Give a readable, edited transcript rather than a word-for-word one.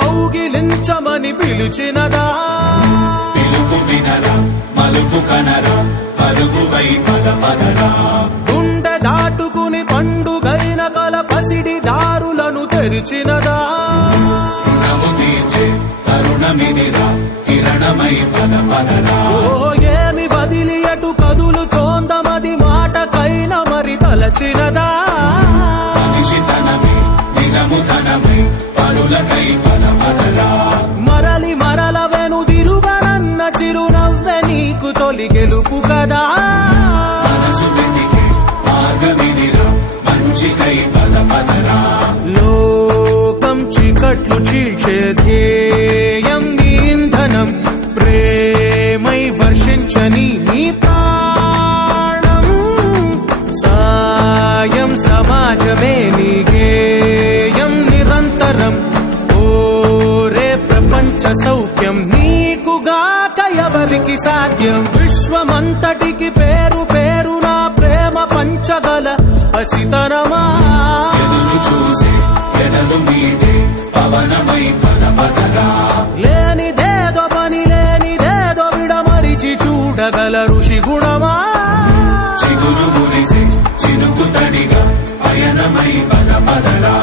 కౌగిలించమని పిలిచినదా పిలుపు వినరా మలుపు కనరా పలుకువై పద పదరా గుండె దాటుకుని పండుగైన కల పసిడి దారులను తెరిచినదా రుణము తీర్చే తరుణమిదిరా కిరణమై పద పదరా ఓ ఏమి వదిలి అటు కదులుతోందమది మాటకైన మరి తలచినదా మనిషితనమే నిజముతనమై పరులకై పద పదరా మరలి మరల వెనుదిరుగనన్న చిరునవ్వె నీకు తొలి గెలుపు కదా మనసు వెతికే మార్గమిదిరా మంచికై పద పదరా లోకం చీకట్లు చీల్చే ధ్యేయం నీ ఇంధనం ప్రేమై వర్షించని నీ ప్రాణం సాయం సమాజమే నీ గేయం నిరంతరం ఓరే ప్రపంచ సౌఖ్యం నీకుగాక ఎవరికి సాధ్యం విశ్వమంతటికి పేరు పేరు నా ప్రేమ పంచగల పసితనమా ఎదురు చూసే ఎదలు మీటే పవనమై పద పదరా లేనిదేదో పని లేనిదేదో విడమరిచి చూడగల ఋషి గుణమా చిగురు మురిసే చినుకు తడిగా పయనమై పద పదరా